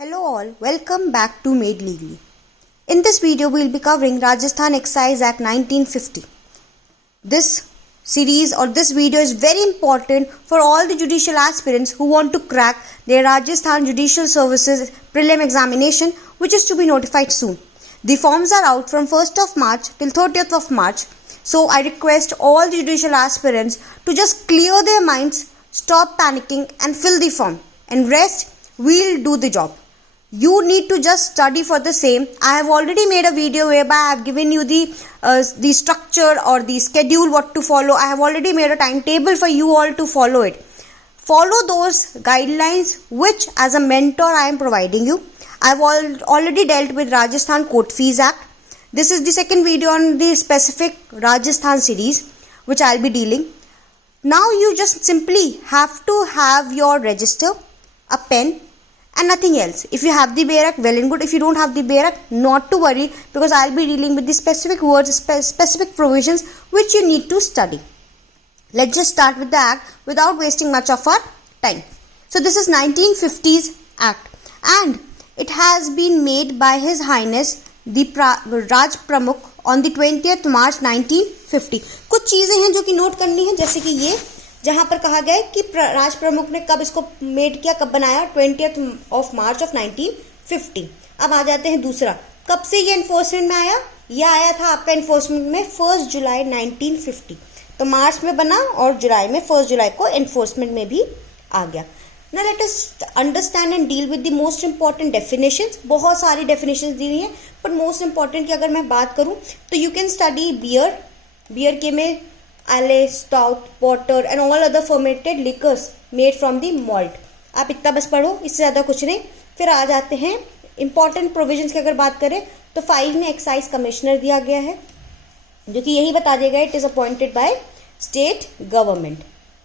Hello all, welcome back to Made Legally. In this video, we will be covering Rajasthan Excise Act 1950. This series or this video is very important for all the judicial aspirants who want to crack their Rajasthan Judicial Services prelim examination, which is to be notified soon. The forms are out from 1st of March till 30th of March. So I request all the judicial aspirants to just clear their minds, stop panicking and fill the form. And rest, we'll do the job. You need to just study for the same. I have already made a video whereby I have given you the structure or the schedule what to follow. I have already made a timetable for you all to follow it. Follow those guidelines which as a mentor I am providing you. I have already dealt with Rajasthan Court Fees Act. This is the second video on the specific Rajasthan series which I will be dealing. Now you just simply have to have your register, a pen and nothing else. If you have the Bail Act, well and good. If you don't have the Bail Act, not to worry, because I'll be dealing with the specific words, specific provisions which you need to study. Let's just start with the Act without wasting much of our time. So this is 1950s Act and it has been made by His Highness the Raj Pramukh on the 20th March 1950. कुछ चीज़ें हैं जो कि note करनी है, जैसे कि ये जहां पर कहा गया है कि राज प्रमुख ने कब इसको मेड किया, कब बनाया, 20th of March of 1950. अब आ जाते हैं दूसरा, कब से ये एनफोर्समेंट में आया? ये आया था आपका एनफोर्समेंट में 1 जुलाई 1950. तो मार्च में बना और जुलाई में 1 जुलाई को एनफोर्समेंट में भी आ गया. Now let us understand and deal with the most important definitions. बहुत सारी definitions दी हुई हैं, but most important की अगर मैं बात करूं तो you can study beer के में ale, stout, porter and all other fermented liquors made from the malt. आप इतना बस पढ़ो, इससे ज़्यादा कुछ नहीं. फिर आ जाते हैं important provisions की अगर बात करें तो 5 में एक्साइज कमिश्नर दिया गया है जो कि यही बता देगा it is appointed by state government.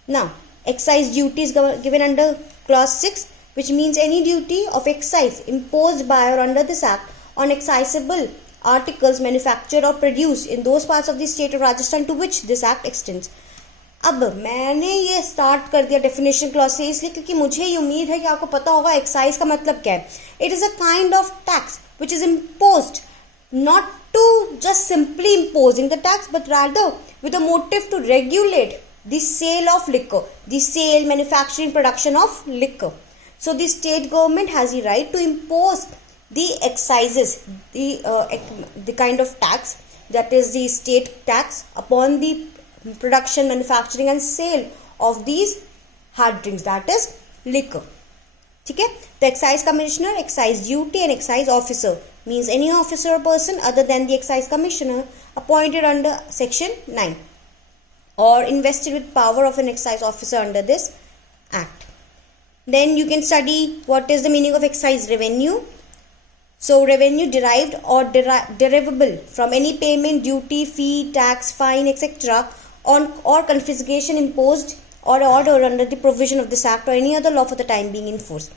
Now excise duty is given under clause 6, which means any duty of excise imposed by or under this act on excisable articles manufactured or produced in those parts of the state of Rajasthan to which this act extends. अब मैंने ये start कर दिया definition clause से इसलिए क्योंकि मुझे ये उम्मीद है कि आपको पता होगा एक्साइज का मतलब क्या है. It is a kind of tax which is imposed not to just simply imposing the tax but rather with a motive to regulate the sale of liquor, the sale, manufacturing, production of liquor. So the state government has the right to impose the excises, the kind of tax that is the state tax upon the production, manufacturing and sale of these hard drinks, that is liquor. ठीक है. The excise commissioner, excise duty and excise officer means any officer or person other than the excise commissioner appointed under section 9 or invested with power of an excise officer under this act. Then you can study what is the meaning of excise revenue. So revenue derived or derivable from any payment, duty, fee, tax, fine, etc. on or confiscation imposed or order under the provision of this act or any other law for the time being in force.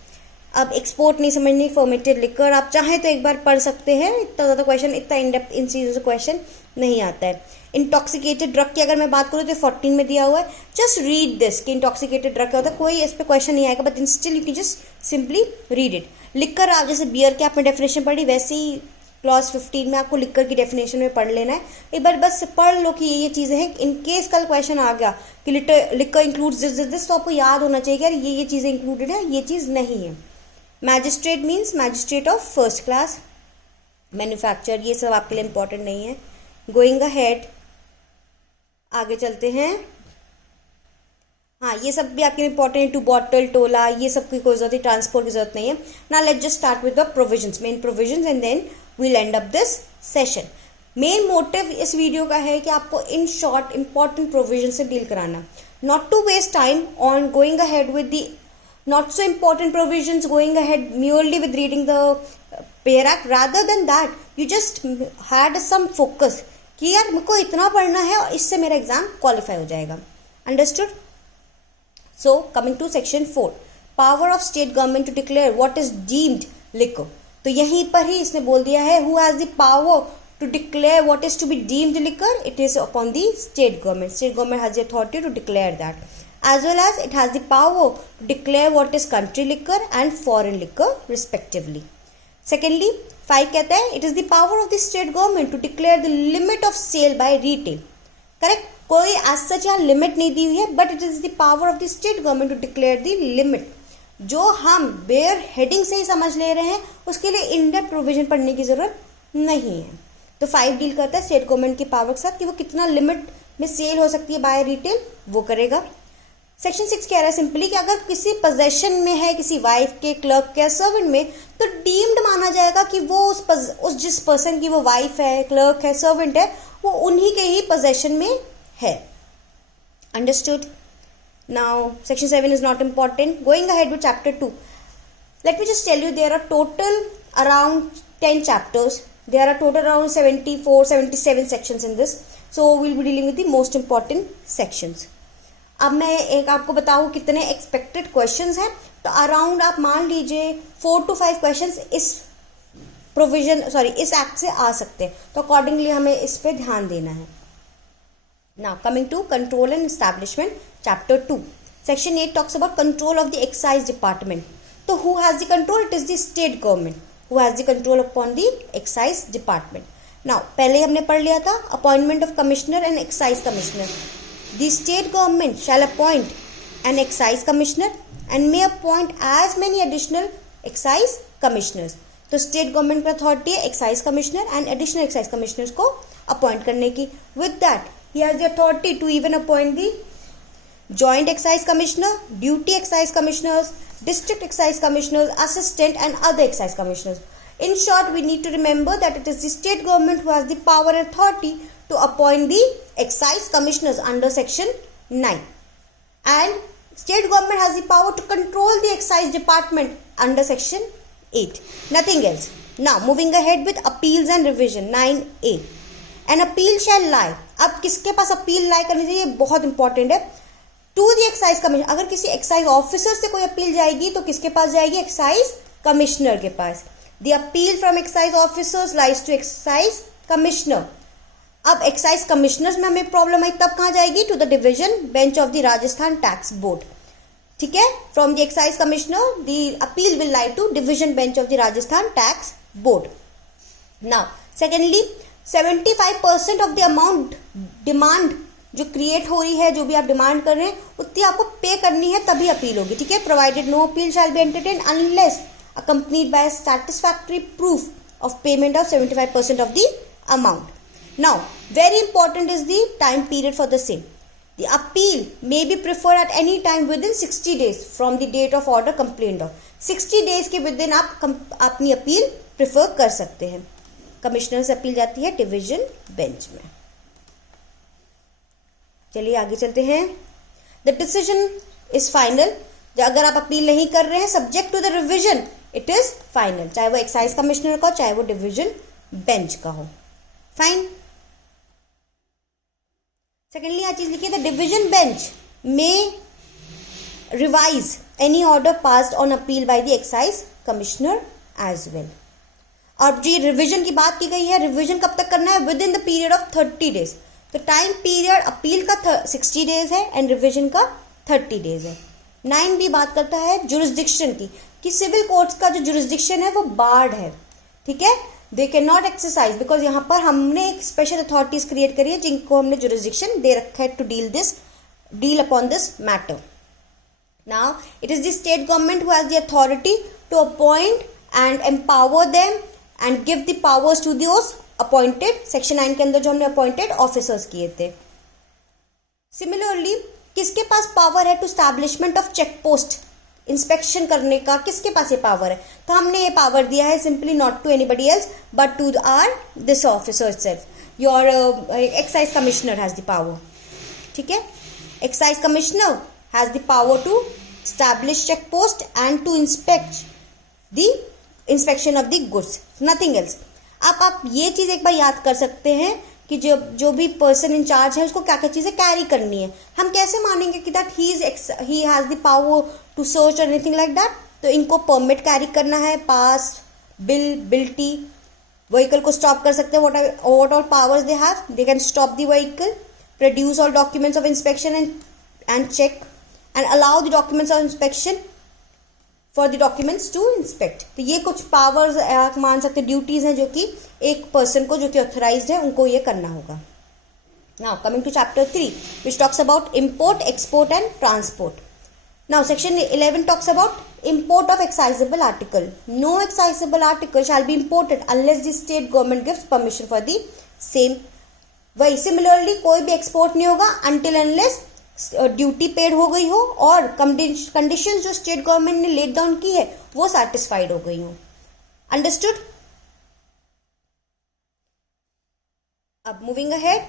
अब export नहीं समझनी, formatted liquor आप चाहें तो एक बार पढ़ सकते हैं, इतना ज़्यादा क्वेश्चन, इतना इन डेप्थ इन चीज़ों से क्वेश्चन नहीं आता है. इंटॉक्सिकेटेड ड्रग की अगर मैं बात करूँ तो 14 में दिया हुआ है. जस्ट रीड दिस कि इंटॉक्सिकेटेड ड्रग क्या होता है. कोई इस पर क्वेश्चन नहीं आएगा but still you can just simply read it. Liquor आप जैसे बियर की आपने डेफिनेशन पढ़ी वैसे ही क्लॉज 15 में आपको लिकर की डेफिनेशन में पढ़ लेना है. एक बार बस पढ़ लो कि ये चीज़ें हैं. इन केस कल क्वेश्चन आ गया कि लिकर इंक्लूड्स दिस तो आपको याद होना चाहिए कि यार ये चीज़ें इंक्लूडेड है, ये चीज़ नहीं है. Magistrate means magistrate of first class. Manufacture ये सब आपके लिए इंपॉर्टेंट नहीं है. गोइंग अहेड आगे चलते हैं. हाँ, ये सब भी आपके लिए इंपॉर्टेंट है. टू बॉटल, टोला, ये सब की कोई जरूरत, ट्रांसपोर्ट की जरूरत नहीं है. ना let's just start with the provisions, main provisions and then we'll end up this session. Main motive इस वीडियो का है कि आपको इन शॉर्ट इंपॉर्टेंट प्रोविजन से डील कराना, not to waste time on going ahead with the not so important provisions, going ahead merely with reading the Bail Act. Rather than that, you just had some focus कि यार मुझको इतना पढ़ना है और इससे मेरा एग्जाम क्वालिफाई हो जाएगा. Understood? So coming to section 4, power of state government to declare what is deemed liquor. तो यहीं पर ही इसने बोल दिया है who has the power to declare what is to be deemed liquor. It is upon the state government. State government has the authority to declare that. as well as it has the power to declare what is country liquor and foreign liquor respectively. Secondly, 5 कहता है it is the power of the state government to declare the limit of sale by retail. Correct, कोई as such यहाँ limit नहीं दी हुई है, but it is the power of the state government to declare the limit. जो हम bear heading से ही समझ ले रहे हैं उसके लिए इन डेप्थ प्रोविजन पढ़ने की जरूरत नहीं है. तो 5 डील करता है स्टेट गवर्नमेंट की पावर के साथ कि वो कितना लिमिट में सेल हो सकती है बाय रिटेल, वो करेगा. सेक्शन 6 कह रहा है सिंपली कि अगर किसी पोजेशन में है किसी वाइफ के, क्लर्क के, सर्वेंट में, तो डीम्ड माना जाएगा कि वो उस जिस पर्सन की वो वाइफ है, क्लर्क है, सर्वेंट है, वो उन्हीं के ही पोजेशन में है. Understood. Now section 7 is not important. Going ahead with chapter 2, let me just tell you there are total around 10 chapters. There are total around 74-77 sections in this. So we'll be dealing with the most important sections. अब मैं एक आपको बताऊँ कितने expected questions हैं. तो around आप मान लीजिए 4 to 5 क्वेश्चंस इस इस एक्ट से आ सकते हैं. तो अकॉर्डिंगली हमें इस पे ध्यान देना है. Now coming to control and establishment, chapter 2, section 8 talks about control of the excise department. तो who has the control? It is the state government who has the control upon the excise department. Now पहले हमने पढ़ लिया था appointment of commissioner and excise commissioner. The state government shall appoint an excise commissioner and may appoint as many additional excise commissioners. तो state government पर authority है excise commissioner and additional excise commissioners को appoint करने की. With that he has the authority to even appoint the joint excise commissioner, duty excise commissioners, district excise commissioners, assistant and other excise commissioners. In short, we need to remember that it is the state government who has the power and authority to appoint the excise commissioners under section 9, and state government has the power to control the excise department under section 8. Nothing else. Now moving ahead with appeals and revision, 9A. An appeal shall lie. अब किसके पास appeal लाई करनी चाहिए, बहुत important है. To the excise commissioner. अगर किसी excise officer से कोई अपील जाएगी तो किसके पास जाएगी? एक्साइज कमिश्नर के पास. The appeal from excise officers lies to excise commissioner. अब एक्साइज कमिश्नर्स में हमें प्रॉब्लम आई तब कहाँ जाएगी? To the division bench of the Rajasthan tax board. ठीक है, from the excise commissioner the appeal will lie to division bench of the Rajasthan tax board. Now secondly 75% of the amount demand जो create हो रही है, जो भी आप डिमांड कर रहे हैं, उतनी आपको पे करनी है तभी अपील होगी. ठीक है, provided no appeal shall be entertain unless accompanied by a satisfactory proof of payment of 75% of the amount. Now, very important is the time period for the same. The appeal may be preferred at any time within 60 days from the date of order complained of. 60 days के within आप अपनी appeal prefer कर सकते हैं. Commissioner से appeal जाती है division bench में. चलिए आगे चलते हैं. The decision is final. अगर आप अपील नहीं कर रहे हैं, subject to the revision, it is final, चाहे वो एक्साइज कमिश्नर का हो चाहे वो डिवीजन बेंच का हो. फाइन. सेकेंडली यहाँ चीज लिखिए, द डिवीजन बेंच में revise any order passed on appeal by the excise commissioner as well. और जी रिविजन की बात की गई है, रिविजन कब तक करना है? With in the period of 30 days. तो टाइम पीरियड अपील का 60 डेज है एंड रिविजन का 30 डेज है. 9 भी बात करता है जुरिस्डिक्शन की, कि सिविल कोर्ट्स का जो जुरिस्डिक्शन है वो बार्ड है. ठीक है, they can not exercise because यहाँ पर हमने एक स्पेशल अथॉरिटीज क्रिएट करी है जिनको हमने जुरिस्डिक्शन दे रखा है to deal upon this matter. Now it is the state government who has the authority to appoint and empower them and give the powers to those appointed. Section 9 के अंदर जो हमने अपॉइंटेड ऑफिसर्स किए थे. Similarly किसके पास power है to establishment of check post, inspection करने का किसके पास ये पावर है? तो हमने ये पावर दिया है simply not to anybody else but to our this officer itself. Your excise commissioner has the power. ठीक है, excise commissioner has the power to establish check post and to inspect the inspection of the goods, nothing else. आप ये चीज एक बार याद कर सकते हैं कि जो भी पर्सन इन चार्ज है उसको क्या क्या चीजें कैरी करनी है. हम कैसे मानेंगे कि that he has the power to search और एनीथिंग लाइक दैट? तो इनको परमिट कैरी करना है, पास, बिल्टी, व्हीकल को स्टॉप कर सकते हैं. What all powers they have? They can stop the vehicle, produce all documents of inspection and check, and allow the documents of inspection for the documents to inspect. तो ये कुछ powers आप मान सकते ड्यूटीज हैं जो कि एक पर्सन को जो कि ऑथराइज्ड है उनको ये करना होगा. Now coming to chapter 3 which talks about import, export and transport. Now section 11 talks about import of excisable article. No excisable article shall be imported unless the state government gives permission for the same. वही similarly कोई भी export नहीं होगा until unless duty paid हो गई हो और condition जो स्टेट गवर्नमेंट ने लेट डाउन की है वो सेटिस्फाइड हो गई हो. अंडरस्टूड. अब moving ahead,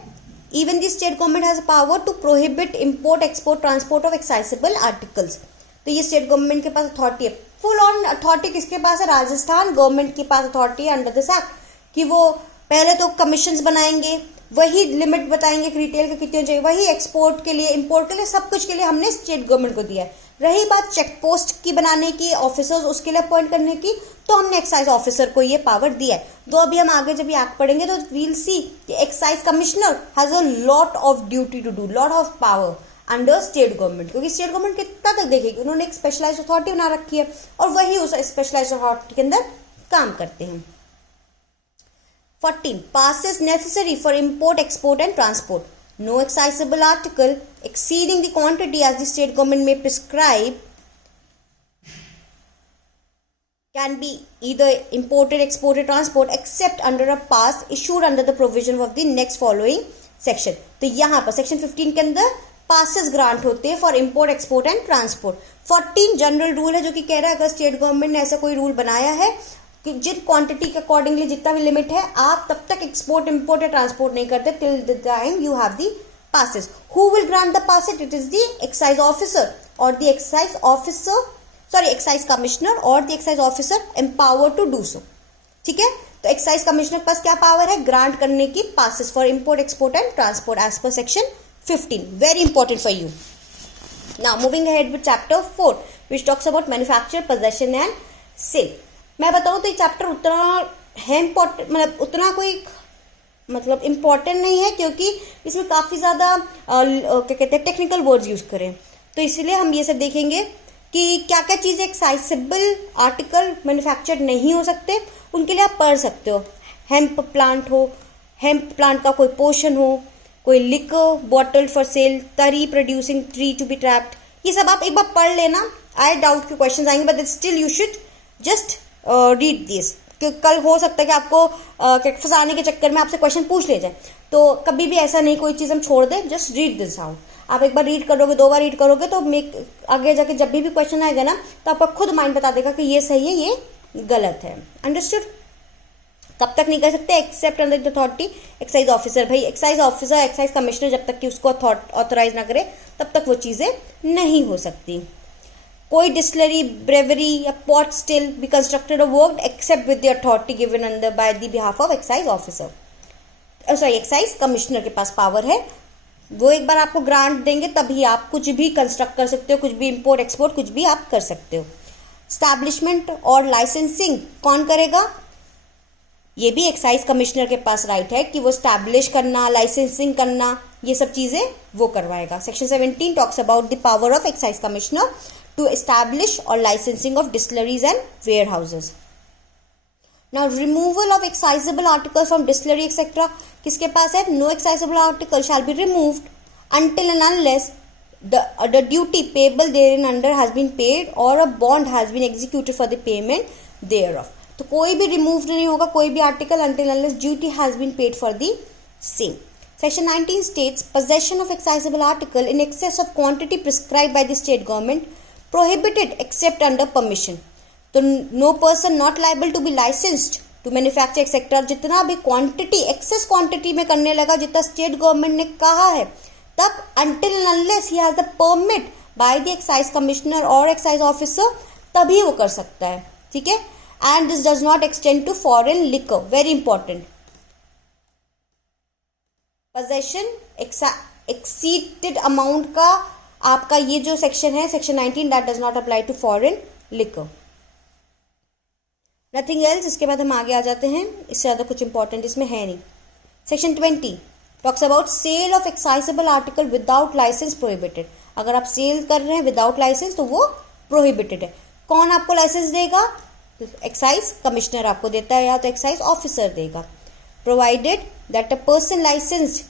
even the state government has power to prohibit import, export, transport of excisable articles. तो ये स्टेट गवर्नमेंट के पास अथॉरिटी है. फुल ऑन अथॉरिटी किसके पास है? राजस्थान गवर्नमेंट के पास अथॉरिटी है अंडर दिस एक्ट कि वो पहले तो कमीशंस बनाएंगे, वही लिमिट बताएंगे कि रिटेल का कितने चाहिए, वही एक्सपोर्ट के लिए, इंपोर्ट के लिए, सब कुछ के लिए हमने स्टेट गवर्नमेंट को दिया है. रही बात चेक पोस्ट की बनाने की, ऑफिसर्स उसके लिए अपॉइंट करने की, तो हमने एक्साइज ऑफिसर को ये पावर दिया है. तो अभी हम आगे जब ये एक्ट पढ़ेंगे तो वील सी कि excise commissioner has a lot of duty to do, lot of power under state government, क्योंकि स्टेट गवर्नमेंट कितना तक देखेगी, उन्होंने एक स्पेशलाइज्ड अथॉरिटी बना रखी है और वही उस स्पेशलाइज्ड अथॉरिटी के अंदर काम करते हैं. 14. Passes necessary for import, export and transport. No excisable article exceeding the quantity as the state government may prescribe can be either imported, exported, transport except under a pass issued under the provision of the next following section. तो यहाँ पर section 15 के अंदर passes grant होते हैं for import, export and transport. 14 general rule है जो कि कह रहा है अगर स्टेट गवर्नमेंट ने ऐसा कोई रूल बनाया है कि जिन क्वांटिटी के अकॉर्डिंगली जितना भी लिमिट है आप तब तक एक्सपोर्ट, इंपोर्ट या ट्रांसपोर्ट नहीं करते till the time you have the passes. Who will grant the passes? It is the excise officer or the excise commissioner or the excise officer empowered to do so. ठीक है, तो excise commissioner के पास क्या power है? Grant करने की passes for import, export and transport as per section 15. Very important for you. Now moving ahead with chapter 4 which talks about manufacture, possession and sale. मैं बताऊं तो ये चैप्टर उतना है इम्पोर्टेंट, मतलब उतना कोई मतलब इम्पोर्टेंट नहीं है क्योंकि इसमें काफ़ी ज़्यादा क्या कहते हैं टेक्निकल वर्ड्स यूज़ करें, तो इसलिए हम ये सब देखेंगे कि क्या क्या चीज़ें एक्साइजेबल आर्टिकल मैन्युफैक्चर नहीं हो सकते, उनके लिए आप पढ़ सकते हो. हेम्प प्लांट हो, हेम्प प्लांट का कोई पोर्शन हो, कोई लिकर बॉटल फॉर सेल, तरी producing tree to be trapped, ये सब आप एक बार पढ़ लेना. आई डाउट के क्वेश्चन आएंगे but still you should just read this, क्योंकि कल हो सकता है कि आपको फंसाने के चक्कर में आपसे क्वेश्चन पूछ ले जाए. तो कभी भी ऐसा नहीं कोई चीज़ हम छोड़ दें, जस्ट रीड दिस आउट. आप एक बार रीड करोगे, 2 बार रीड करोगे तो आगे जाके जब भी क्वेश्चन आएगा ना तो आपका खुद माइंड बता देगा कि ये सही है, ये गलत है. अंडरस्टूड. कब तक नहीं कर सकते? Accept under the authority excise officer. भाई एक्साइज ऑफिसर, एक्साइज कमिश्नर जब तक कि उसको ऑथराइज ना करे तब तक वो चीज़ें नहीं हो सकती. कोई डिस्टिलरी, ब्रेवरी या पॉट स्टिल बी कंस्ट्रक्टेड और worked except with the authority given under by the behalf of excise officer. Sorry, excise commissioner के पास पावर है, वो एक बार आपको ग्रांट देंगे तभी आप कुछ भी कंस्ट्रक्ट कर सकते हो, कुछ भी इंपोर्ट एक्सपोर्ट कुछ भी आप कर सकते हो. स्टैब्लिशमेंट और लाइसेंसिंग कौन करेगा? ये भी एक्साइज कमिश्नर के पास राइट है कि वो स्टैब्लिश करना, लाइसेंसिंग करना, ये सब चीज़ें वो करवाएगा. Section 17 talks about the power of excise commissioner to establish or licensing of distilleries and warehouses. Now removal of excisable articles from distillery etc. किसके पास है? No excisable article shall be removed until and unless the duty payable therein under has been paid or a bond has been executed for the payment thereof. तो कोई भी remove नहीं होगा कोई भी article until unless duty has been paid for the same. Section 19 states possession of excisable article in excess of quantity prescribed by the state government prohibited except under permission. तो no person not liable to be licensed to manufacture etc. जितना भी quantity axis quantity में करने लगा जितना state government ने कहा है तब until and unless he has the permit by the excise commissioner or excise officer तभी वो कर सकता है. ठीक है. And this does not extend to foreign liquor. Very important. Possession exceeded amount का आपका ये जो सेक्शन है section 19 that does not apply to foreign liquor. Nothing else. इसके बाद हम आगे आ जाते हैं, इससे ज़्यादा कुछ इंपॉर्टेंट इसमें है नहीं. Section 20 talks about sale of excisable article without licence prohibited. अगर आप सेल कर रहे हैं विदाउट लाइसेंस तो वो प्रोहिबिटेड है। कौन आपको लाइसेंस देगा? एक्साइज कमिश्नर आपको देता है या तो एक्साइज ऑफिसर देगा। Provided that a person licensed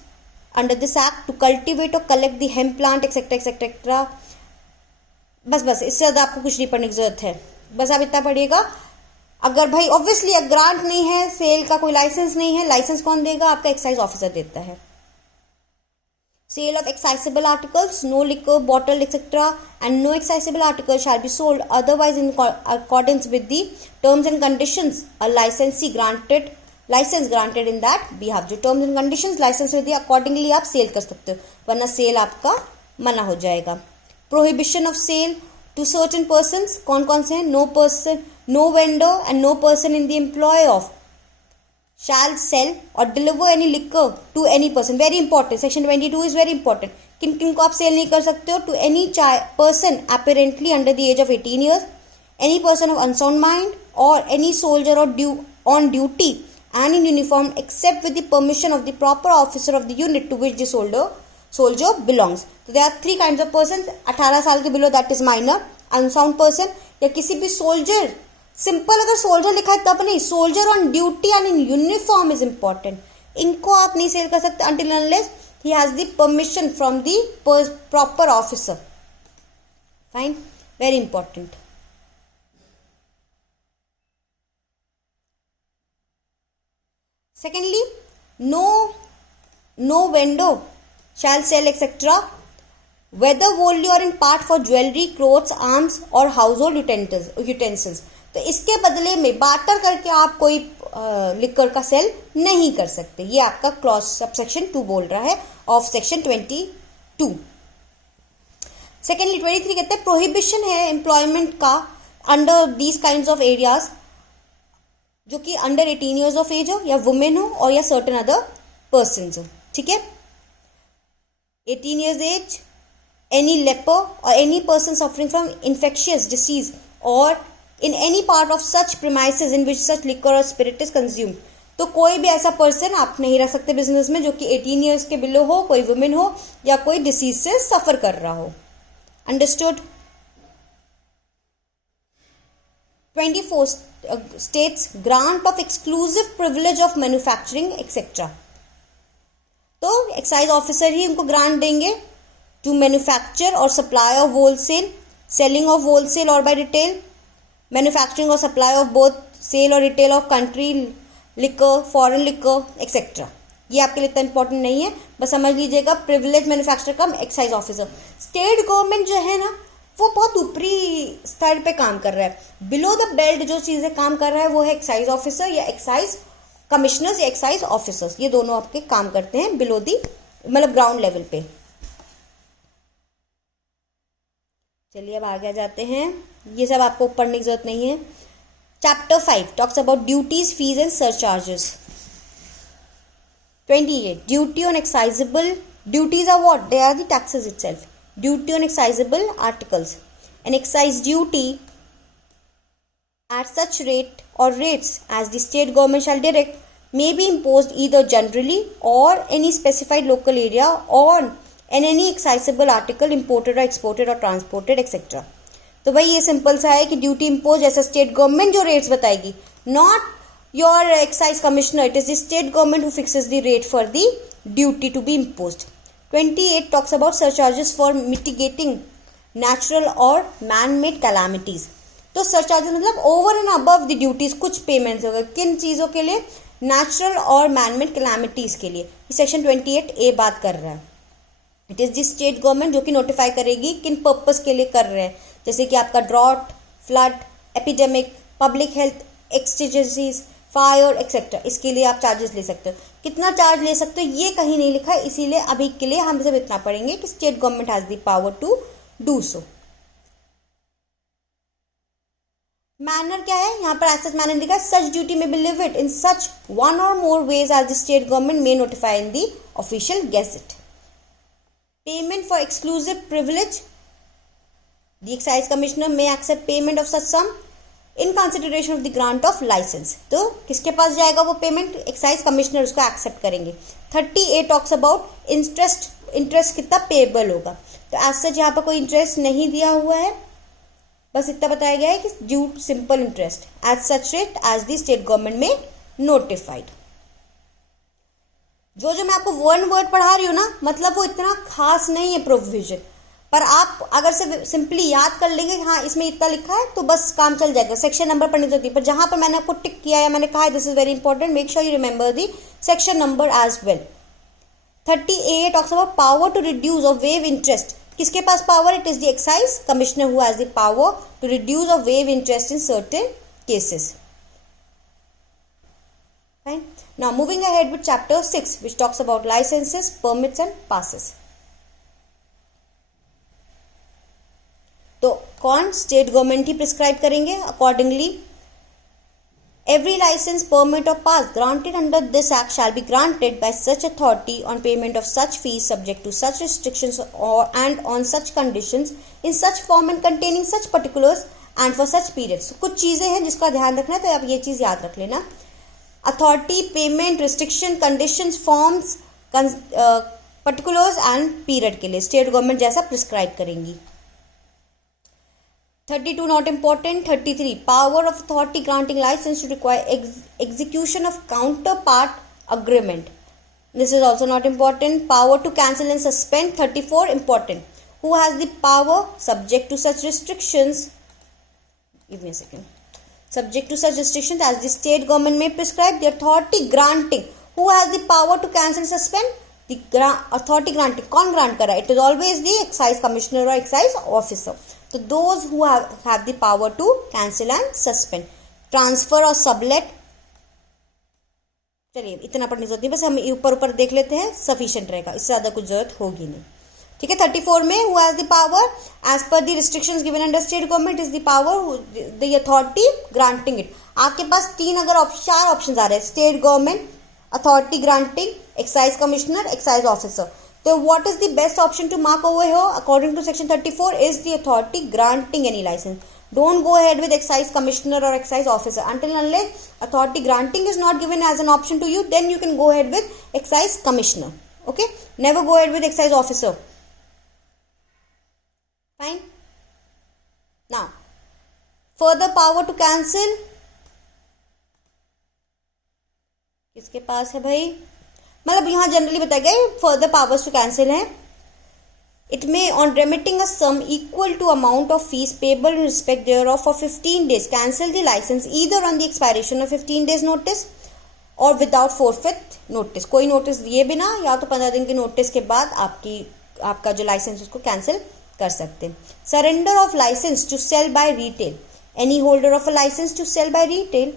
under this act to cultivate और collect the hemp plant etcetera etcetera. बस इससे ज्यादा आपको कुछ नहीं पढ़ने की जरूरत है, बस आप इतना पढ़िएगा। अगर भाई ऑब्वियसली ग्रांट नहीं है, सेल का कोई लाइसेंस नहीं है, लाइसेंस कौन देगा? आपका एक्साइज ऑफिसर देता है। Sale of excisable articles, no liquor, bottle, etc. and no excisable article shall be sold otherwise in accordance with the terms and conditions a licensee granted license granted in that behalf। जो terms and conditions license में दिया accordingly आप cell कर सकते हो, वरना cell आपका मना हो जाएगा। Prohibition of sale to certain persons, कौन कौन से हैं? No person, no vendor and no person in the employ of shall sell or deliver any liquor to any person। very important, section 22 is very important। किन किन को आप cell नहीं कर सकते हो? to any person apparently under the age of 18 years, any person of unsound mind or any soldier or on duty and in uniform except with the permission of the proper officer of the unit to which the soldier belongs। तो there are three kinds of persons। 18 साल के below that is minor, unsound person या किसी भी soldier, simple अगर soldier लिखा है तब नहीं, soldier on duty and in uniform is important. इनको आप नहीं सेल कर सकते until unless he has the permission from the proper officer. Fine, very important. Secondly, no vendor shall sell etcetera whether wholly or in part for jewelry, clothes, arms और household utensils। तो इसके बदले में barter करके आप कोई liquor का cell नहीं कर सकते। ये आपका क्लॉज सबसेक्शन 2 बोल रहा है ऑफ सेक्शन 22। सेकेंडली 23 कहते हैं प्रोहिबिशन है एम्प्लॉयमेंट का under these kind of areas, जो कि अंडर 18 ईयर्स ऑफ एज हो या वुमेन हो और या सर्टेन अदर पर्सन हो। ठीक है, 18 years age, any leper or any person suffering from infectious disease or in any part of such premises in which such liquor or spirit is consumed। तो कोई भी ऐसा पर्सन आप नहीं रख सकते बिजनेस में जो कि 18 ईयर्स के बिलो हो, कोई वुमेन हो या कोई डिसीज से सफर कर रहा हो। Understood. 24 states grant of exclusive privilege of manufacturing etc। तो एक्साइज ऑफिसर ही उनको ग्रांट देंगे to manufacture or supply of wholesale, selling of wholesale or by retail, manufacturing or supply of both sale or retail of country liquor, foreign liquor etc। ये आपके लिए इतना important नहीं है, बस समझ लीजिएगा प्रिविलेज मैन्युफैक्चरर कम एक्साइज ऑफिसर। स्टेट गवर्नमेंट जो है ना वो बहुत ऊपरी स्तर पे काम कर रहा है। बिलो द बेल्ट जो चीजें काम कर रहा है वो है एक्साइज ऑफिसर या एक्साइज कमिश्नर्स या एक्साइज ऑफिसर्स। ये दोनों आपके काम करते हैं बिलो दी मतलब ग्राउंड लेवल पे। चलिए अब आगे जाते हैं, ये सब आपको पढ़ने की जरूरत नहीं है। Chapter 5 talks about duties, fees and surcharges. 28 duty on excisable duties are what? They are the taxes itself. Duty on excisable articles, an excise duty at such rate or rates as the state government shall direct may be imposed either generally or any specified local area on and any accessible article imported or exported or transported etc। तो भाई ये simple सा है कि duty impose ऐसा state government जो rates बताएगी, not your excise commissioner, it is the state government who fixes the rate for the duty to be imposed. 28 talks about surcharges for mitigating natural और man made calamities. तो surcharges मतलब over and above the duties कुछ payments होगा, किन चीजों के लिए? Natural और मैन मेड कैलामिटीज के लिए। सेक्शन 28A बात कर रहा है। It is the state government जो कि नोटिफाई करेगी किन पर्पस के लिए कर रहे हैं, जैसे कि आपका drought, flood, epidemic, public health exigencies, fire etcetera. इसके लिए आप चार्जेस ले सकते हो। कितना चार्ज ले सकते हो ये कहीं नहीं लिखा है, इसीलिए अभी के लिए हम सिर्फ इतना पढ़ेंगे कि state government has the power to do so. Manner क्या है यहाँ पर? एज सच मैनर लिखा है, such duty may be levied in such one और more ways as the state government may notify in the official gazette. Payment for exclusive privilege, the excise commissioner may accept payment of such sum in consideration of the grant of license. तो किसके पास जाएगा वो payment? Excise commissioner उसको accept करेंगे। 30A talks about interest interest कितना payable होगा। तो एज सच यहाँ पर कोई इंटरेस्ट नहीं दिया हुआ है, बस इतना बताया गया है कि due simple interest as such rate as the state government may notified. जो मैं आपको वन वर्ड पढ़ा रही हूँ ना, मतलब वो इतना खास नहीं है प्रोविजन, पर आप अगर से सिंपली याद कर लेंगे कि हाँ इसमें इतना लिखा है तो बस काम चल जाएगा। सेक्शन नंबर पढ़नी होती है, पर जहां पर मैंने आपको टिक किया है, मैंने कहा है this is very important, make sure you remember the section number as well. 38 talks about power to reduce और वेव इंटरेस्ट। किसके पास power? It is the excise commissioner who has the power to reduce और waive interest in certain cases. Fine. Now moving ahead with chapter 6, which talks about licenses, permits and passes. तो कौन? State government ही prescribe करेंगे। Accordingly every license, permit or pass granted under this act shall be granted by such authority on payment of such fees subject to such restrictions or and on such conditions in such form and containing such particulars and for such periods. कुछ चीजें हैं जिसका ध्यान रखना है, तो आप ये चीज याद रख लेना। Authority, payment, restriction, conditions, forms, particulars and period के लिए स्टेट गवर्नमेंट जैसा प्रिस्क्राइब करेंगी। 32 not important. 33 power of authority granting license to require execution of counterpart agreement. This is also not important. Power to cancel and suspend. 34 important. Who has the power subject to such restrictions? Give me a second. Subject to such restrictions as the state government may prescribe. The authority granting. Who has the power to cancel and suspend? The authority granting. कौन grant कर रहा है? It is always the excise commissioner or excise officer. So those who have the power to cancel and suspend. Transfer और sublet. चलिए इतना पढ़ने की जरूरत नहीं, बस हम ऊपर देख लेते हैं, सफिशिएंट रहेगा, इससे ज्यादा कुछ जरूरत होगी नहीं। ठीक है। 34 में who has the power as per the restrictions given under state government is the power the authority granting it. आपके पास चार ऑप्शन आ रहे हैं, state government, authority granting, excise commissioner, excise officer. So what is the best option to mark over here according to section 34 is the authority granting any license. Don't go ahead with excise commissioner or excise officer until unless authority granting is not given as an option to you, then you can go ahead with excise commissioner. Okay, never go ahead with excise officer. Fine. Now further power to cancel किसके पास है भाई? मतलब यहाँ generally बताया गया further powers to cancel है। It may on remitting a sum equal to amount of fees payable in respect thereof for 15 days cancel the license either on the expiration of 15 days notice और without forfeit notice. कोई notice दिए बिना या तो 15 दिन के notice के बाद आपका जो लाइसेंस उसको कैंसिल कर सकते हैं। Surrender of license to sell by retail. Any holder of a license to sell by retail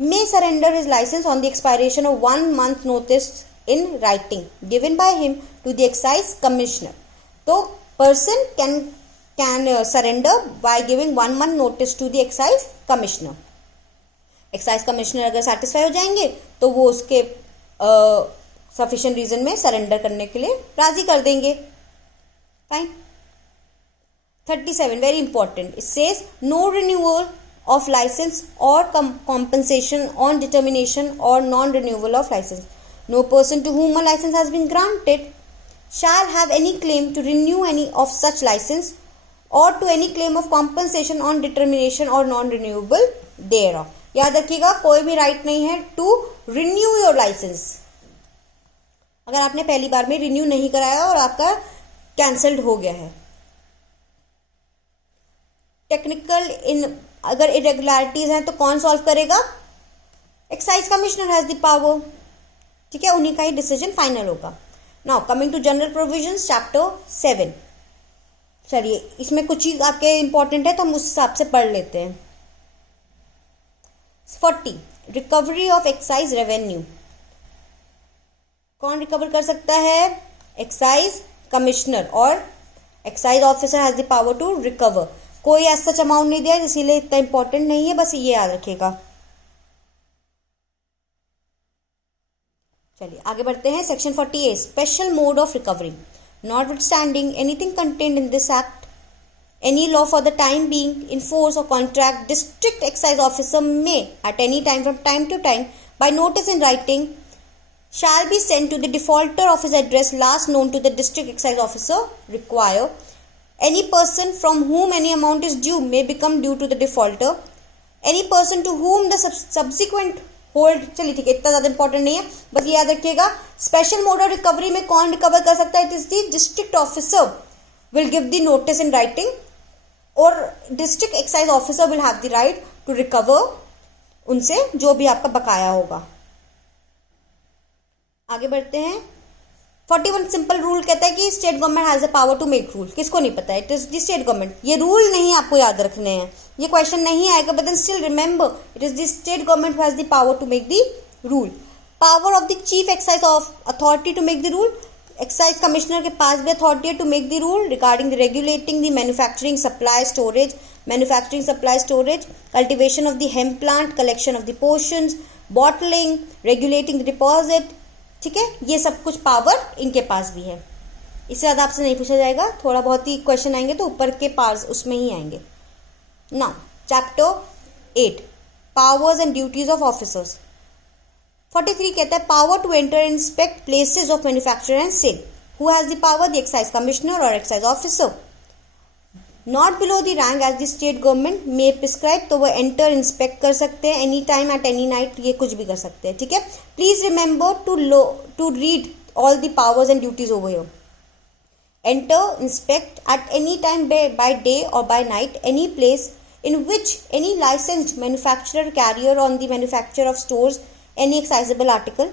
may surrender his license on the expiration of 1 month notice in writing given by him to the excise commissioner. So person can surrender by giving 1 month notice to the excise commissioner. Excise commissioner अगर satisfy हो जाएंगे तो वो उसके sufficient reason में surrender करने के लिए राजी कर देंगे। Fine. 37 very important. It says no renewal of license or compensation on determination or non-renewal of license. No person to whom a license has been granted shall have any claim to renew any of such license or to any claim of compensation on determination or non-renewable thereof. याद रखिएगा कोई भी right नहीं है to renew your licence. अगर आपने पहली बार में रिन्यू नहीं कराया और आपका कैंसल्ड हो गया है। टेक्निकल इन अगर इरेगुलरिटीज हैं तो कौन सॉल्व करेगा? Excise commissioner has the power. ठीक है, उन्हीं का ही डिसीजन फाइनल होगा। Now coming to general provisions chapter 7। चलिए इसमें कुछ चीज आपके इंपॉर्टेंट है तो हम उस हिसाब से पढ़ लेते हैं। 40 रिकवरी ऑफ एक्साइज रेवेन्यू। कौन रिकवर कर सकता है? एक्साइज कमिश्नर और excise officer has the power to recover. कोई ऐसा सच अमाउंट नहीं दिया इसीलिए इतना इंपॉर्टेंट नहीं है, बस ये याद रखिएगा। चलिए आगे बढ़ते हैं। Section 48 special mode of recovery. Notwithstanding anything contained in this act, any law for the time being in force और contract, district excise officer may at any time from time to time by notice in writing shall be sent to the defaulter of his address last known to the district excise officer require. Any person from whom any amount is due may become due to the defaulter. Any person to whom the subsequent hold, चलिए ठीक है, इतना ज़्यादा important नहीं है, बस ये याद रखिएगा. स्पेशल मोड ऑफ रिकवरी में कौन रिकवर कर सकता है? It is the district officer will give the notice in writing और district excise officer will have the right to recover उनसे जो भी आपका बकाया होगा. आगे बढ़ते हैं. 41 सिंपल रूल कहता है कि state government has the power to make rule. किसको नहीं पता है? It is the state government. ये रूल नहीं आपको याद रखने हैं, ये क्वेश्चन नहीं आएगा, but then still remember it is the state government who has the power to make the rule. Power of the chief excise authority to make the rule. Excise commissioner के पास भी अथॉरिटी है to make the rule regarding the regulating the manufacturing supply storage, cultivation of the hemp plant, collection of the portions, bottling, regulating the deposit. ठीक है, ये सब कुछ power इनके पास भी है. इससे ज़्यादा आपसे नहीं पूछा जाएगा, थोड़ा बहुत ही क्वेश्चन आएंगे तो ऊपर के पार्ट्स उसमें ही आएंगे. Now chapter 8 powers and duties of officers. 43 कहता है power to enter and inspect places of manufacture and sale. Who has the power? The excise commissioner और excise officer. Not below the rank as the state government may prescribe. तो वो enter inspect कर सकते हैं any time at any night, ये कुछ भी कर सकते हैं. ठीक है, please remember to read all the powers and duties over here. Enter inspect at any time by day और by night any place in which any licensed manufacturer carrier on the manufacture of stores any excisable article.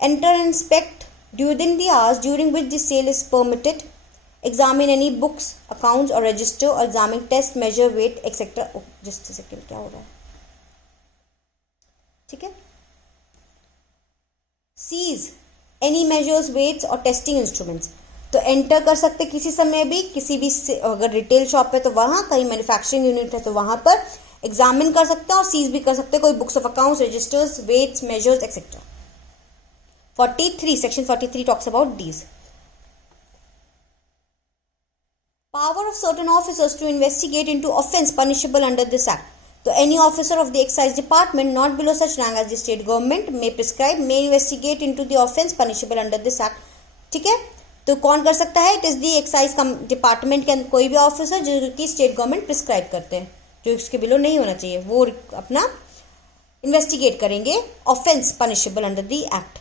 Enter and inspect during the hours during which the sale is permitted. Examine any books, accounts or register or examine, test, measure, weight, etc. Oh, just a second, क्या हो रहा है? ठीक है. Seize any measures, weights और testing instruments. तो enter कर सकते किसी समय भी, किसी भी, अगर रिटेल शॉप है तो वहाँ, कहीं मैन्युफैक्चरिंग यूनिट है तो वहाँ पर एग्जामिन कर सकते हैं और सीज भी कर सकते हैं कोई books of accounts, registers, weights, measures etcetera. 43 section 43 talks about these. Power of certain officers to investigate into offence punishable under this act. तो any officer of the excise department not below such rank as the state government may prescribe may investigate into the offence punishable under this act. ठीक है, तो कौन कर सकता है? It is the excise department के कोई भी ऑफिसर जो कि स्टेट गवर्नमेंट प्रिस्क्राइब करते हैं, जो इसके बिलो नहीं होना चाहिए, वो अपना इन्वेस्टिगेट करेंगे offence punishable under the act.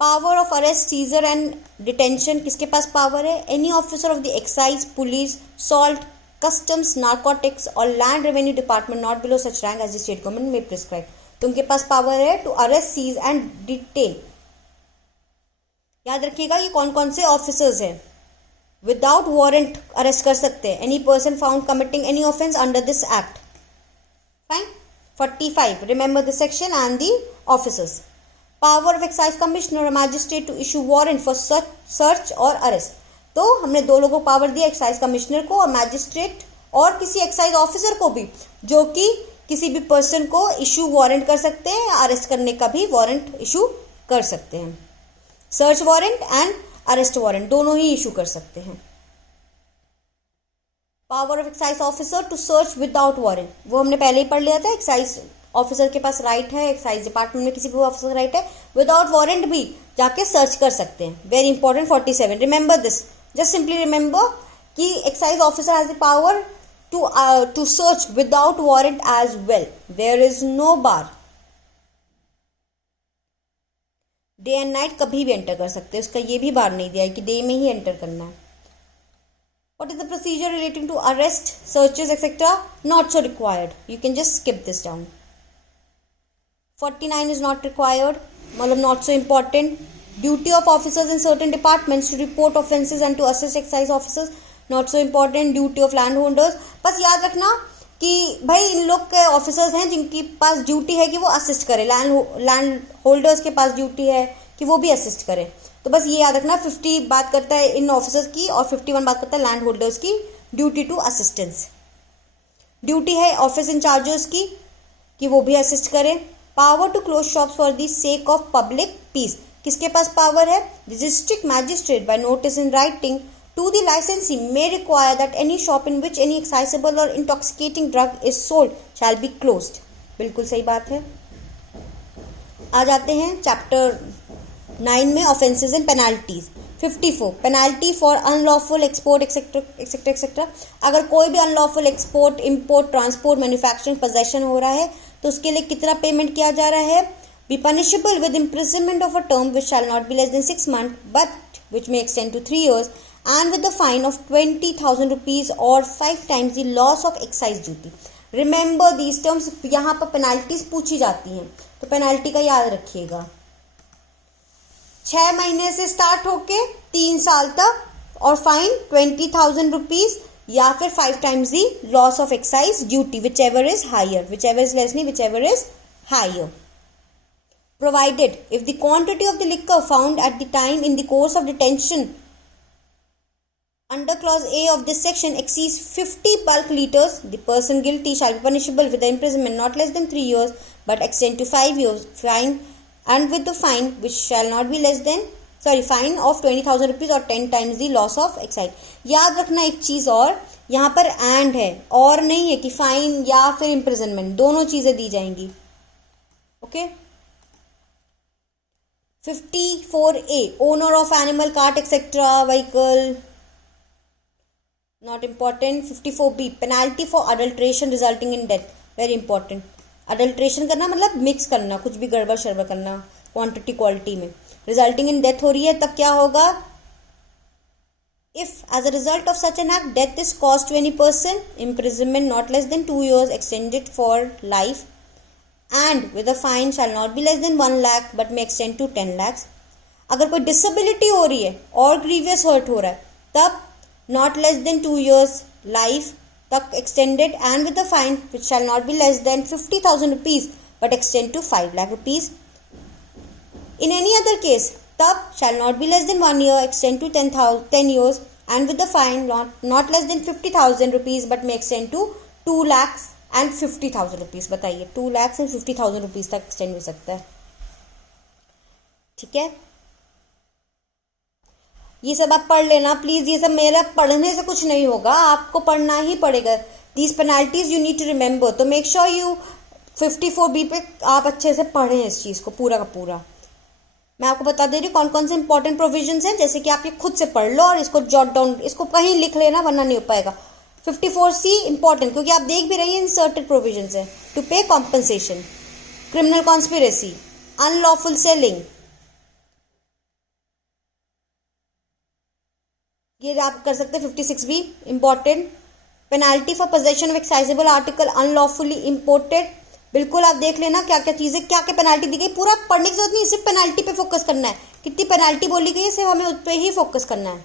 Power of arrest, seizure and detention किसके पास पावर है? Any officer of the excise, police, salt, customs, narcotics और land revenue department not below such rank as the state government may prescribe. तो उनके पास power है to arrest, seize and detain. याद रखिएगा ये कौन कौन से ऑफिसर्स हैं. विदाउट वारंट अरेस्ट कर सकते हैं any person found committing any offence under this act. Fine. 45 remember this section and the officers. Power of excise commissioner और magistrate to issue warrant for search और अरेस्ट. तो हमने दो लोगों को पावर दिया, एक्साइज कमिश्नर को और मैजिस्ट्रेट और किसी एक्साइज ऑफिसर को भी, जो कि किसी भी पर्सन को इशू वारंट कर सकते हैं, अरेस्ट करने का भी वारंट इशू कर सकते हैं. Search warrant and arrest warrant दोनों ही इशू कर सकते हैं. Power of excise officer to search without warrant, वो हमने पहले ही पढ़ लिया था. एक्साइज ऑफिसर के पास राइट है, एक्साइज डिपार्टमेंट में किसी भी ऑफिसर राइट है, विदाउट वारंट भी जाके सर्च कर सकते हैं. Very important. 47 remember this, just simply remember कि excise officer has the power to search without warrant as well. There is no bar. Day and night कभी भी एंटर कर सकते हैं, उसका ये भी बार नहीं दिया है कि डे में ही एंटर करना है. What is the procedure relating to arrest, searches, etc.? Not so required. You can just skip this down. 49 is not required. मतलब not so important. Duty of officers in certain departments to report offences and to assist excise officers. Not so important. Duty of landholders. बस याद रखना कि भाई इन लोग के officers हैं जिनके पास ड्यूटी है कि वो असिस्ट करें, लैंड होल्डर्स के पास ड्यूटी है कि वो भी असिस्ट करें. तो बस ये याद रखना 50 बात करता है इन ऑफिसर्स की और 51 बात करता है लैंड होल्डर्स की. ड्यूटी टू असिस्टेंस, ड्यूटी है ऑफिस इंचार्जर्स की कि वो भी असिस्ट करें. Power to close shops for the sake of public peace, किसके पास पावर है? The district magistrate by notice in writing to the licensee may require that any shop in which any excitable or intoxicating drug is sold shall be closed. बिल्कुल सही बात है. आ जाते हैं chapter 9 में offences and penalties. 54 penalty for unlawful export etcetera etcetera etcetera. अगर कोई भी unlawful export, import, transport, manufacturing, possession हो रहा है तो उसके लिए कितना पेमेंट किया जा रहा है? Be punishable with imprisonment of a term which shall not be less than 6 months but which may extend to 3 years and with the fine of 20,000 rupees or 5 times the loss of excise duty. Remember these terms. यहाँ पर penalties पूछी जाती हैं तो penalty का याद रखिएगा। 6 महीने से स्टार्ट होके 3 साल तक और फाइन 20,000 रुपीज या फिर 5 times the loss of excise duty, whichever is higher, whichever is less नहीं, whichever is higher. Provided if the quantity of the liquor found at the time in the course of detention under clause A of this section exceeds 50 bulk liters, the person guilty shall be punishable with the imprisonment not less than 3 years but extend to 5 years fine, and with the fine which shall not be less than fine of 20,000 rupees or 10 times the loss of excise. याद रखना एक चीज और, यहाँ पर and है और नहीं है कि फाइन या फिर इम्प्रिजनमेंट, दोनों चीजें दी जाएंगी। Okay. 54A owner of animal, cart etc. vehicle not important. 54B penalty for adulteration resulting in death, very important. adulteration करना मतलब मिक्स करना, कुछ भी गड़बड़ शड़बड़ करना क्वांटिटी क्वालिटी में, रिजल्टिंग इन डेथ हो रही है तब क्या होगा? If as a result of such an act death is caused to any person, imprisonment not less than 2 years extended for life and with a fine shall not be less than 1 lakh but may extend to 10 lakhs. अगर कोई disability हो रही है और grievous hurt हो रहा है तब not less than 2 years life तक extended and with a fine which shall not be less than 50,000 rupees but extend to 5 lakh rupees. In any other case तब shall not be less than 1 year extend to 10 years and with the fine not less than 50,000 rupees but may extend to 2 lakhs and 50,000 rupees. बताइए 2 lakhs and 50,000 rupees तक extend हो सकता है। ठीक है, ये सब आप पढ़ लेना प्लीज। ये सब मेरा पढ़ने से कुछ नहीं होगा, आपको पढ़ना ही पड़ेगा। These penalties you need to remember, तो मेक श्योर यू 54B पे आप अच्छे से पढ़ें इस चीज को पूरा का पूरा। मैं आपको बता दे रही हूँ कौन कौन से इंपॉर्टेंट प्रोविजंस हैं, जैसे कि आप ये खुद से पढ़ लो और इसको जॉट डाउन, इसको कहीं लिख लेना वरना नहीं हो पाएगा। 54C इंपॉर्टेंट क्योंकि आप देख भी रही हैं इंसर्टेड प्रोविजंस है। To pay compensation, criminal conspiracy, unlawful selling, ये आप कर सकते हैं। 56B important, penalty for possession of excisable article unlawfully imported. बिल्कुल आप देख लेना क्या क्या चीजें, क्या क्या पेनाल्टी दी गई, पूरा पढ़ने की जरूरत नहीं, सिर्फ पेनाल्टी पे फोकस करना है। कितनी पेनाल्टी बोली गई है सिर्फ हमें उस पर ही फोकस करना है।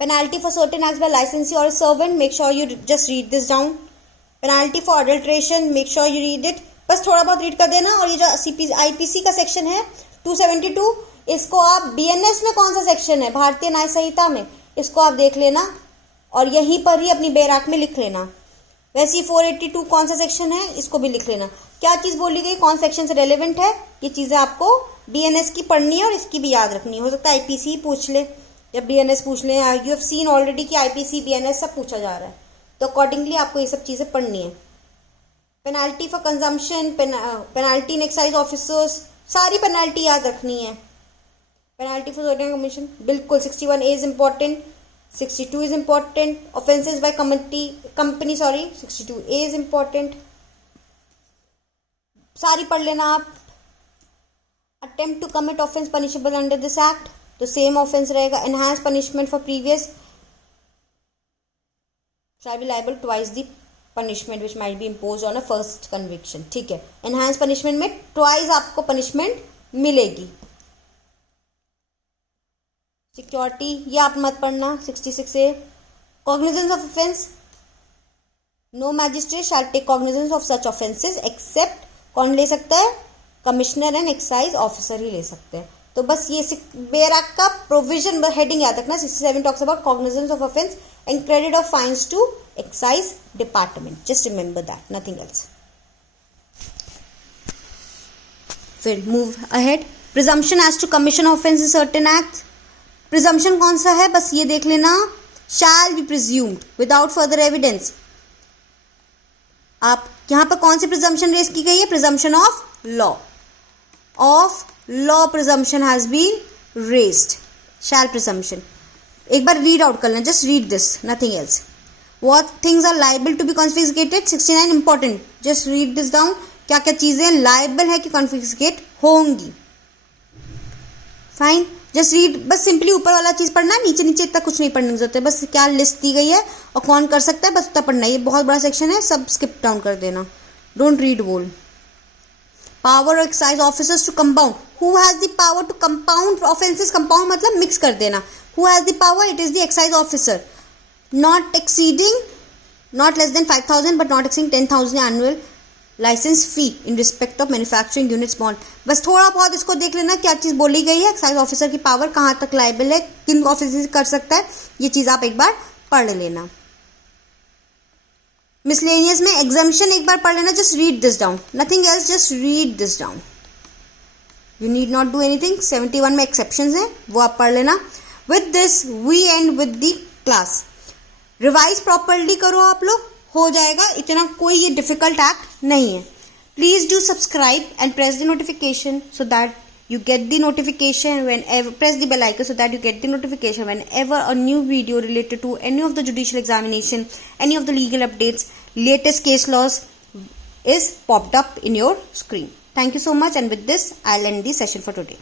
Penalty for certain acts by licensee और servant, make sure you just read this down. Penalty for adulteration, make sure you read it, बस थोड़ा बहुत रीड कर देना। और ये जो IPC का सेक्शन है 272, इसको आप BNS में कौन सा सेक्शन है, भारतीय न्याय संहिता में, इसको आप देख लेना और यहीं पर ही अपनी बैराक में लिख लेना। वैसे 482 कौन सा सेक्शन है इसको भी लिख लेना। क्या चीज बोली गई, कौन सेक्शन से रेलेवेंट है, ये चीजें आपको BNS की पढ़नी है और इसकी भी याद रखनी है। हो सकता है IPC ही पूछ ले या BNS पूछ ले, यू हैव सीन ऑलरेडी कि IPC BNS सब पूछा जा रहा है, तो अकॉर्डिंगली आपको ये सब चीजें पढ़नी है। Penalty for consumption, penalty in excise officers, सारी पेनाल्टी याद रखनी है। पेनाल्टी फॉर सर्टेन कमीशन, बिल्कुल 61A is important, 62 is important. Offences by company 62A is important, सारी पढ़ लेना आप। Attempt to commit offence punishable under this act, तो सेम ऑफेंस रहेगा। Enhance punishment for previous shall be liable twice the punishment which might be imposed on a first conviction। ठीक है, enhance punishment में twice आपको punishment मिलेगी। Security ये आप मत पढ़ना। 66A cognizance of offence, no magistrate shall take cognizance of such offences except, कौन ले सकता है, कमिश्नर एंड एक्साइज ऑफिसर ही ले सकते हैं। तो बस ये बेराक का प्रोविजन हेडिंग याद रखना। 67 talks about cognizance of offence and credit of fines to excise department, just remember that, nothing else. फिर move ahead, presumption as to commission offence in certain act. Presumption कौन सा है बस ये देख लेना, shall be presumed without further evidence. आप यहां पर कौन सी प्रिजम्पशन रेज की गई है, presumption of law. of law presumption has been raised. Shall presumption. एक बार read out कर लें. Just read this. Nothing else. What things are liable to be confiscated? 69 important. Just read this down. क्या क्या चीजें liable है कि confiscate होंगी. Fine. Just read. बस सिंपली ऊपर वाला चीज पढ़ना है, नीचे नीचे इतना कुछ नहीं पढ़ने की जरूरत है. बस क्या लिस्ट दी गई है और कौन कर सकता है, बस उतना पढ़ना है. ये बहुत बड़ा सेक्शन है, सब स्किप डाउन कर देना. डोंट रीड बोल. Power of excise officers to compound. Who has the power to compound offences. Compound मतलब मिक्स कर देना. Who has the power? It is the excise officer. Not exceeding, not less than 5,000 but not exceeding 10,000 annual licence fee in respect of manufacturing units bond. बस थोड़ा बहुत इसको देख लेना क्या चीज बोली गई है. एक्साइज ऑफिसर की पावर कहां तक लाइबल है, किन ऑफिसर कर सकता है, ये चीज आप एक बार पढ़ लेना. मिसलेनियस में एग्जाम्पशन एक बार पढ़ लेना. Just read this down, nothing else, just read this down. You need not do anything. 71 में एक्सेप्शंस हैं, वो आप पढ़ लेना. With this we end with the class. Revise properly करो आप लोग, हो जाएगा. इतना कोई ये डिफिकल्ट एक्ट नहीं है. Please do subscribe and press the notification so that you get the notification whenever, press the bell icon so that you get the notification whenever a new video related to any of the judicial examination, any of the legal updates, latest case laws is popped up in your screen. Thank you so much, and with this I'll end the session for today.